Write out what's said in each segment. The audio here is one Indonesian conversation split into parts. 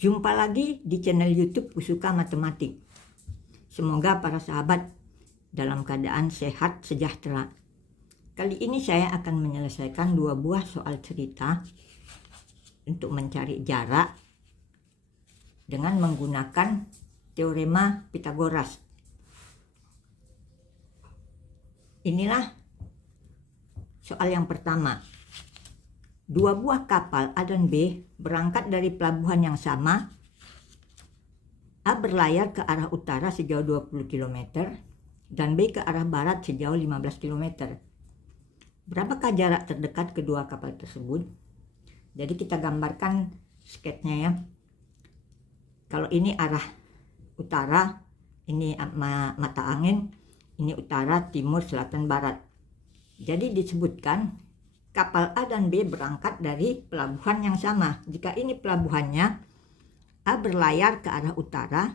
Jumpa lagi di channel YouTube Pussuka Matematik. Semoga para sahabat dalam keadaan sehat sejahtera. Kali ini saya akan menyelesaikan dua buah soal cerita untuk mencari jarak dengan menggunakan teorema Pythagoras. Inilah soal yang pertama. Dua buah kapal A dan B berangkat dari pelabuhan yang sama. A berlayar ke arah utara sejauh 20 km dan B ke arah barat sejauh 15 km. Berapakah jarak terdekat kedua kapal tersebut? Jadi kita gambarkan sketsnya ya. Kalau ini arah utara, ini mata angin, ini utara, timur, selatan, barat. Jadi disebutkan kapal A dan B berangkat dari pelabuhan yang sama. Jika ini pelabuhannya, A berlayar ke arah utara,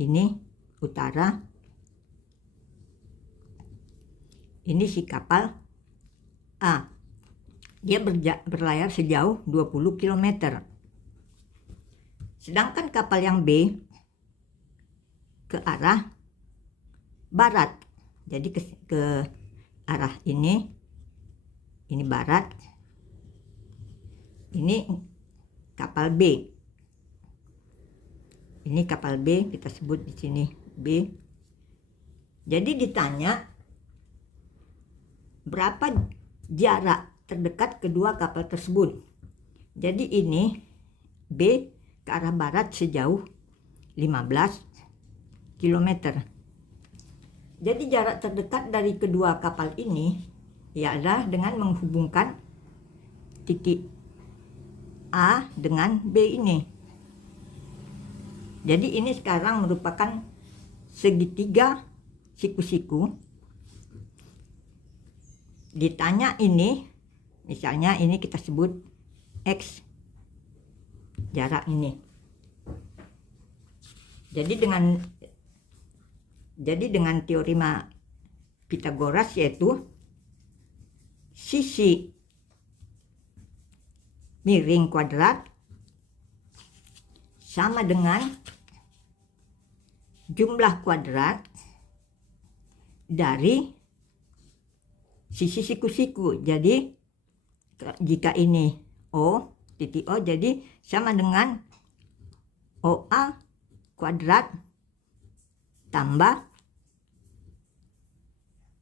ini utara, ini si kapal A. Dia berlayar sejauh 20 km. Sedangkan kapal yang B ke arah barat. Jadi ke arah ini barat, ini kapal B. Ini kapal B, kita sebut di sini B. Jadi ditanya berapa jarak terdekat kedua kapal tersebut. Jadi ini B ke arah barat sejauh 15 km. Jadi jarak terdekat dari kedua kapal ini ialah dengan menghubungkan titik A dengan B ini. Jadi ini sekarang merupakan segitiga siku-siku. Ditanya ini, misalnya ini kita sebut X, jarak ini. Jadi dengan teorema Pythagoras yaitu sisi miring kuadrat sama dengan jumlah kuadrat dari sisi siku-siku. Jadi jika ini O, titik O, jadi sama dengan OA kuadrat tambah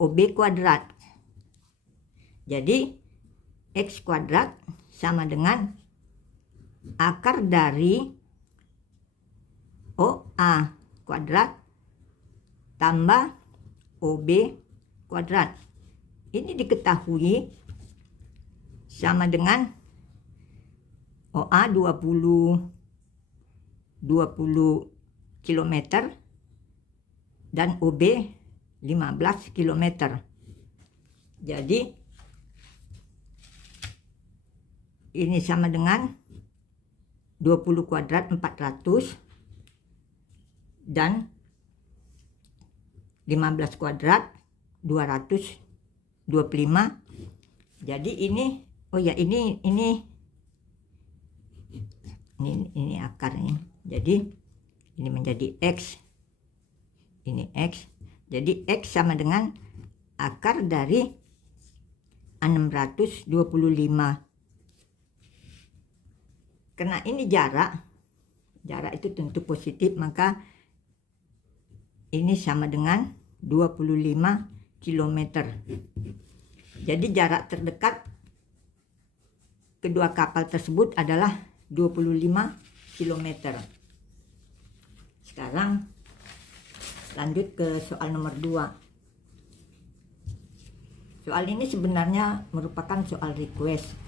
OB kuadrat. Jadi X kuadrat sama dengan akar dari OA kuadrat tambah OB kuadrat. Ini diketahui sama dengan OA 20 km dan OB 15 km. Jadi ini sama dengan 20 kuadrat 400 dan 15 kuadrat 225. Jadi ini ini akarnya. Jadi ini menjadi X. Ini X. Jadi X sama dengan akar dari 625. Karena ini jarak itu tentu positif, maka ini sama dengan 25 km. Jadi jarak terdekat kedua kapal tersebut adalah 25 km. Sekarang lanjut ke soal nomor 2. Soal ini sebenarnya merupakan soal request.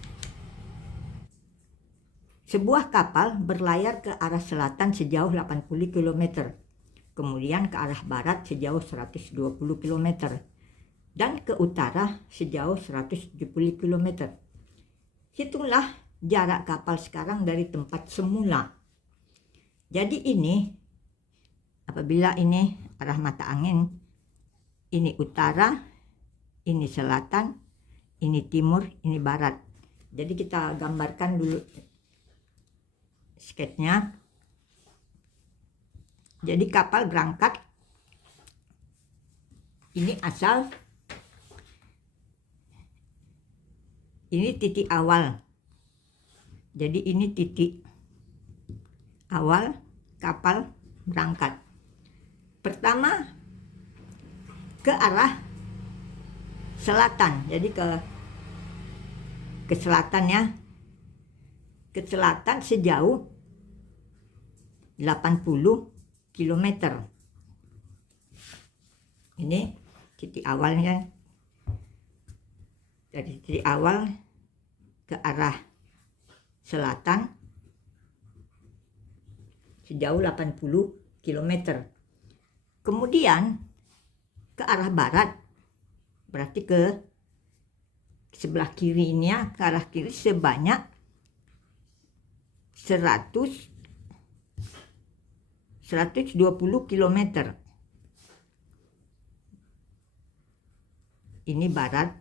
Sebuah kapal berlayar ke arah selatan sejauh 80 km, kemudian ke arah barat sejauh 120 km, dan ke utara sejauh 170 km. Hitunglah jarak kapal sekarang dari tempat semula. Jadi ini, apabila ini arah mata angin, ini utara, ini selatan, ini timur, ini barat. Jadi kita gambarkan dulu sketnya. Jadi kapal berangkat, ini asal, ini titik awal. Jadi ini titik awal kapal berangkat. Pertama ke arah selatan, jadi ke selatan ya, ke selatan sejauh 80 km. Ini titik awalnya, dari titik awal ke arah selatan sejauh 80 km. Kemudian ke arah barat, berarti ke sebelah kiri ini ya, ke arah kiri sebanyak 120 km. Ini barat.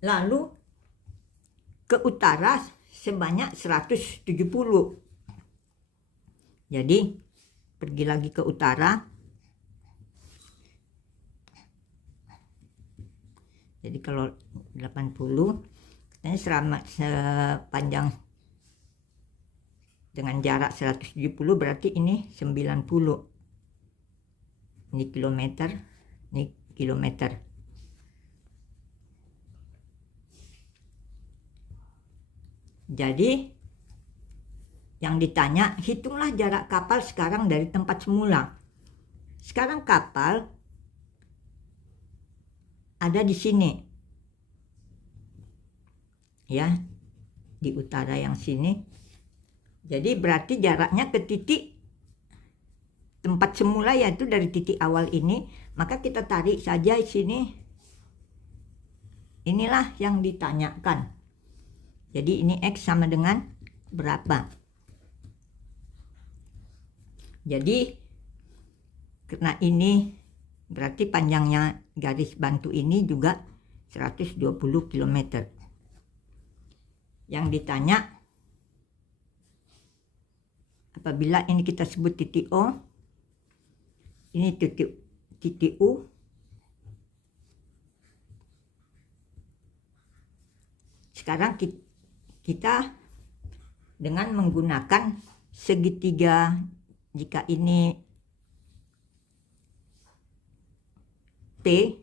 Lalu ke utara sebanyak 170. Jadi pergi lagi ke utara. Jadi kalau 80 katanya sepanjang dengan jarak 170, berarti ini 90. Ini kilometer, ini kilometer. Jadi yang ditanya, hitunglah jarak kapal sekarang dari tempat semula. Sekarang kapal ada di sini. Ya, di utara yang sini. Jadi berarti jaraknya ke titik tempat semula, yaitu dari titik awal ini. Maka kita tarik saja di sini. Inilah yang ditanyakan. Jadi ini X sama dengan berapa? Jadi karena ini berarti panjangnya garis bantu ini juga 120 km. Yang ditanya, apabila ini kita sebut titik O, ini titik U, sekarang kita dengan menggunakan segitiga, jika ini P,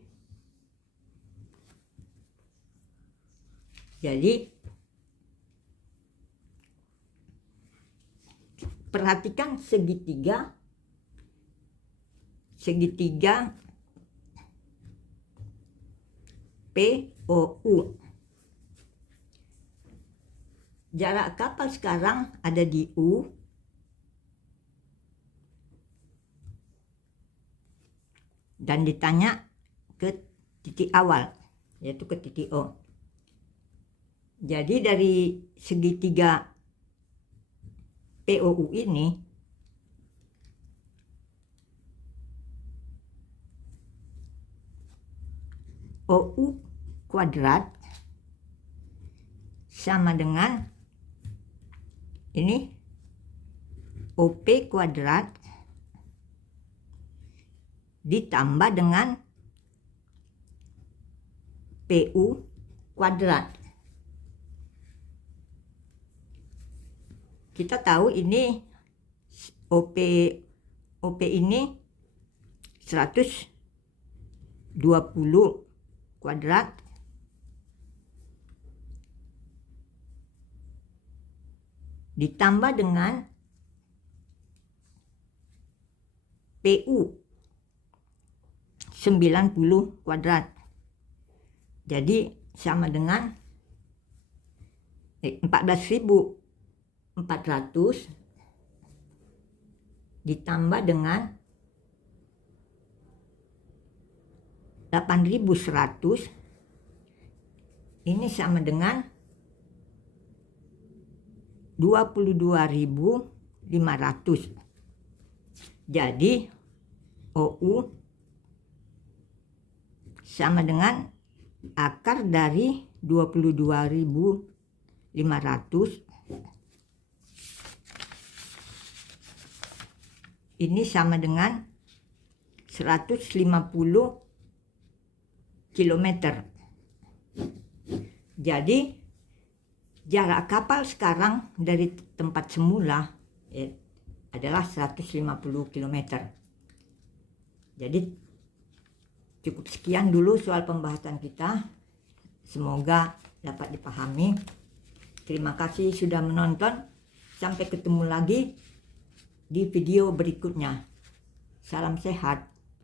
jadi perhatikan segitiga POU. Jarak kapal sekarang ada di U. Dan ditanya ke titik awal, yaitu ke titik O. Jadi dari segitiga POU ini OU kuadrat sama dengan ini OP kuadrat ditambah dengan PU kuadrat. Kita tahu ini OP ini 120 kuadrat ditambah dengan PU 90 kuadrat. Jadi sama dengan 14.400 ditambah dengan 8.100, ini sama dengan 22.500. Jadi OU sama dengan akar dari 22.500 ini sama dengan 150 km. Jadi jarak kapal sekarang dari tempat semula adalah 150 km. Jadi cukup sekian dulu soal pembahasan kita. Semoga dapat dipahami. Terima kasih sudah menonton. Sampai ketemu lagi di video berikutnya. Salam sehat.